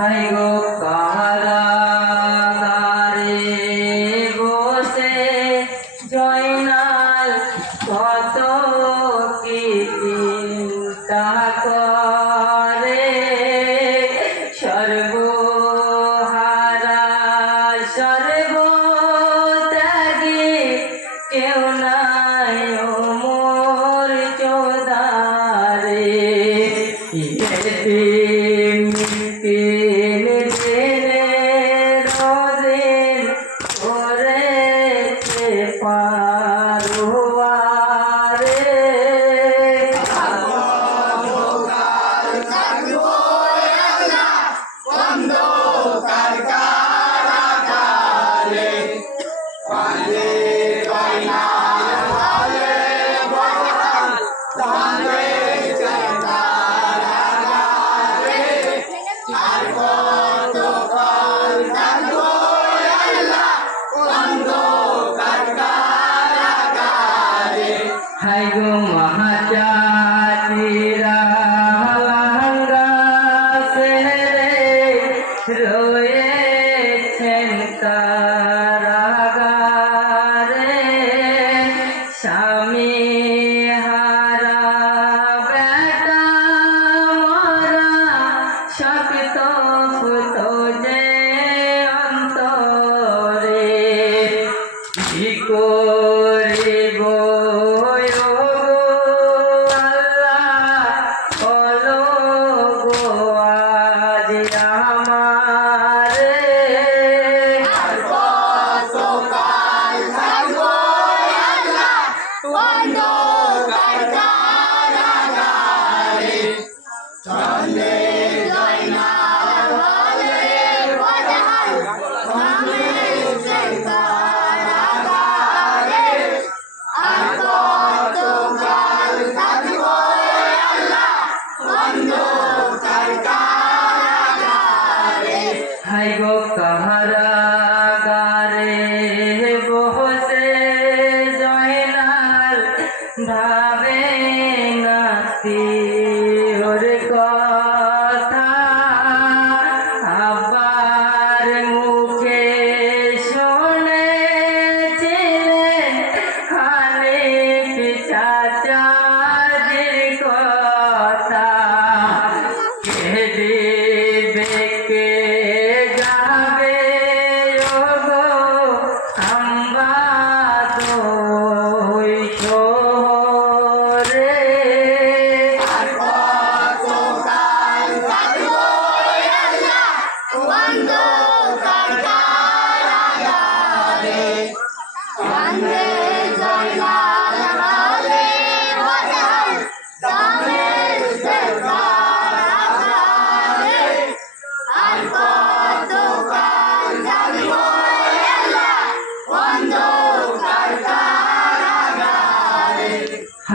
High গো Vale.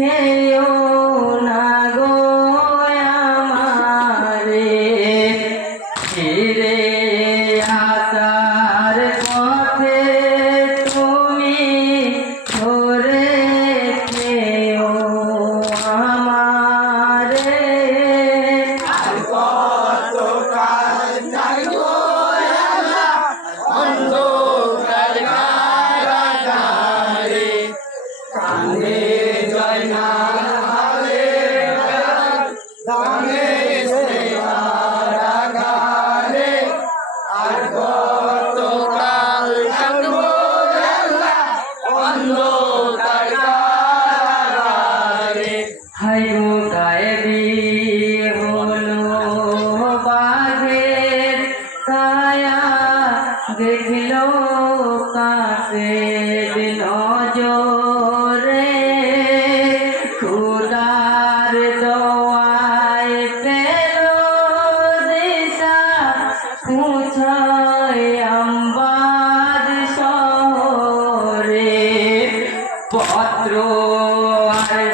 Yeah. পত্র আর